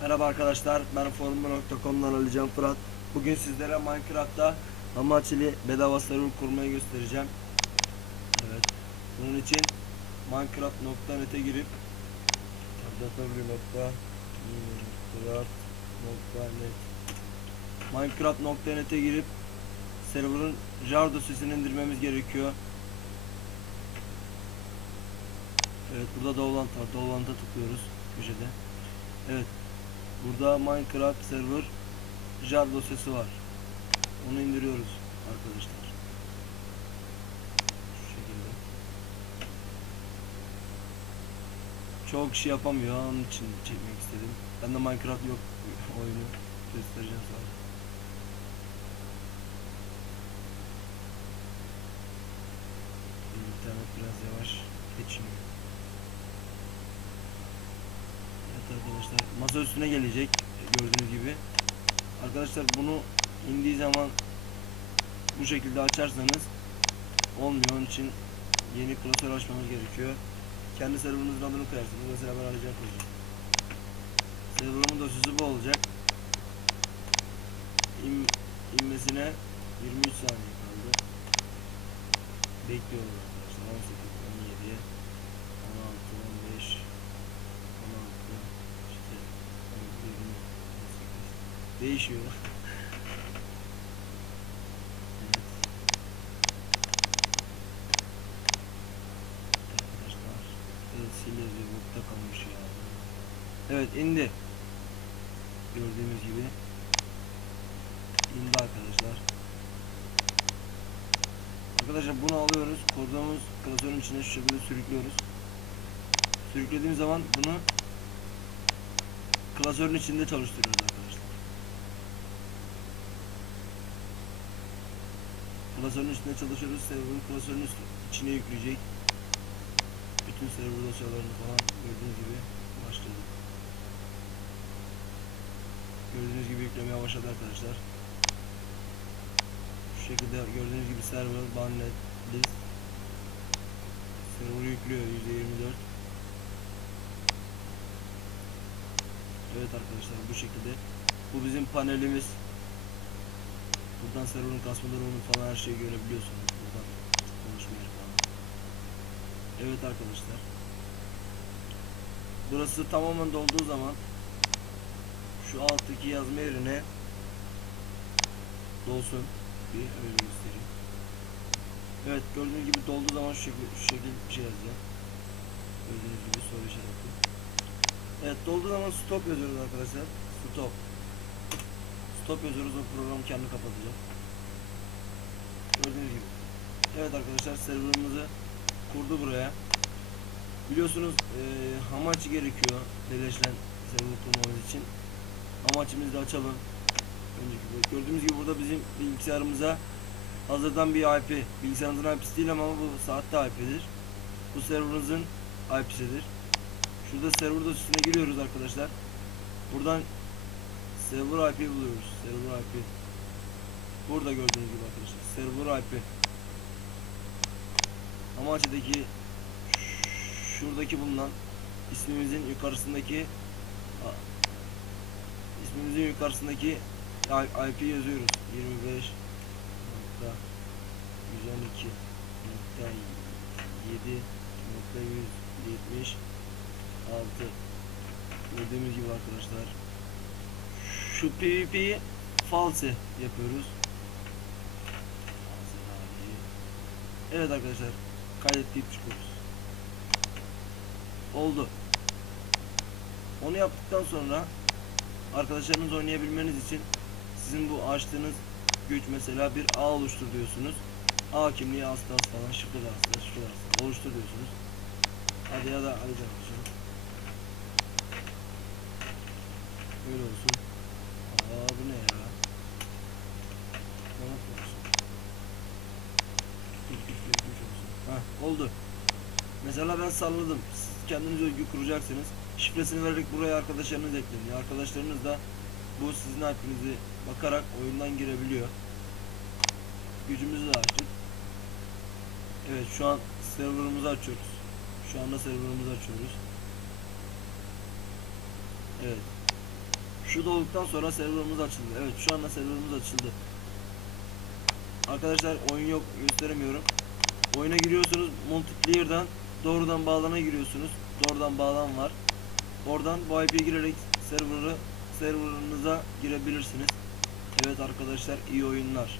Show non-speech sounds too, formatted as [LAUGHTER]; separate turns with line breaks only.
Merhaba arkadaşlar, ben Formula.com'dan Ali Fırat. Bugün sizlere Minecraft'ta amaçlı bedava server kurmayı göstereceğim. Evet. Bunun için minecraft.net'e girip www.minecraft.net Minecraft.net'e girip server'ın jar dosyasını indirmemiz gerekiyor. Evet, burada Dolant var. Tıklıyoruz köşede. Evet. Burada Minecraft server jar dosyası var. Onu indiriyoruz arkadaşlar. Şu şekilde. Çok kişi yapamıyor. Onun için çekmek istedim. Ben de Minecraft yok [LAUGHS] oyunu göstereceğim sonra. Arkadaşlar masa üstüne gelecek gördüğünüz gibi. Arkadaşlar bunu indiği zaman bu şekilde açarsanız olmuyor. Onun için yeni klasör açmamız gerekiyor. Kendi serverınızın adını koyarsınız. Mesela ben arayacak koyacağım. Serverımın dosyası bu olacak. İn, inmesine 23 saniye kaldı. Bekliyoruz arkadaşlar. 18, değişiyor. Evet. Arkadaşlar Sil yazıyor bukta kalmış ya. Evet indi. Gördüğünüz gibi indi arkadaşlar. Arkadaşlar bunu alıyoruz. Kurduğumuz klasörün içine şu şekilde sürüklüyoruz. Sürüklediğimiz zaman bunu klasörün içinde çalıştırıyoruz arkadaşlar. Klasörün üstünde çalışıyoruz. Server'ın klasörün içine yükleyecek. Bütün server dosyalarını falan gördüğünüz gibi başladı. Gördüğünüz gibi yüklemeye başladı arkadaşlar. Şu şekilde gördüğünüz gibi server bannet list server yüklüyor %24 Evet arkadaşlar bu şekilde bu bizim panelimiz buradan serverın kasma durumunu falan her şeyi görebiliyorsunuz buradan konuşma yeri falan Evet arkadaşlar burası tamamen dolduğu zaman şu alttaki yazma yerine dolsun bir öyle göstereyim. Evet gördüğünüz gibi dolduğu zaman şu şekilde, şu şekilde bir şey yazacağım. Gördüğünüz gibi soru işareti. Evet dolduğu zaman stop yazıyoruz arkadaşlar. Stop. Stop yazıyoruz o program kendi kapatacak. Gördüğünüz gibi. Evet arkadaşlar serverımızı kurdu buraya. Biliyorsunuz eee hamachi gerekiyor birleşen server kurmamız için. Hamachi'mizi de açalım. Önceki bu- gördüğümüz gibi burada bizim bilgisayarımıza hazırdan bir IP. Bilgisayarımızın IP'si değil ama bu saatte IP'dir. Bu serverımızın IP'sidir. Şurada server dosyasına giriyoruz arkadaşlar. Buradan server IP buluyoruz. Server IP. Burada gördüğünüz gibi arkadaşlar. Server IP. Hamachi'deki şuradaki bulunan ismimizin yukarısındaki ismimizin yukarısındaki IP yazıyoruz. 25 nokta 112 nokta 7 nokta 176 gördüğümüz gibi arkadaşlar şu PvP'yi false yapıyoruz. Evet arkadaşlar kaydet deyip çıkıyoruz. Oldu. Onu yaptıktan sonra arkadaşlarınız oynayabilmeniz için sizin bu açtığınız güç mesela bir ağ oluştur diyorsunuz. A kimliği astas falan şifre astas şifre astas oluştur diyorsunuz. Hadi ya da canım. Böyle olsun. Oldu. Mesela ben salladım. Siz kendiniz özgü kuracaksınız. Şifresini vererek buraya arkadaşlarınız ekleniyor. Arkadaşlarınız da bu sizin hakkınızı bakarak oyundan girebiliyor. Gücümüzü de açtık. Evet şu an serverımızı açıyoruz. Şu anda serverımızı açıyoruz. Evet. Şu dolduktan sonra serverımız açıldı. Evet şu anda serverımız açıldı. Arkadaşlar oyun yok gösteremiyorum. Oyuna giriyorsunuz multiplayer'dan doğrudan bağlana giriyorsunuz. Doğrudan bağlan var. Oradan bu IP'ye girerek server'ı server'ınıza girebilirsiniz. Evet arkadaşlar iyi oyunlar.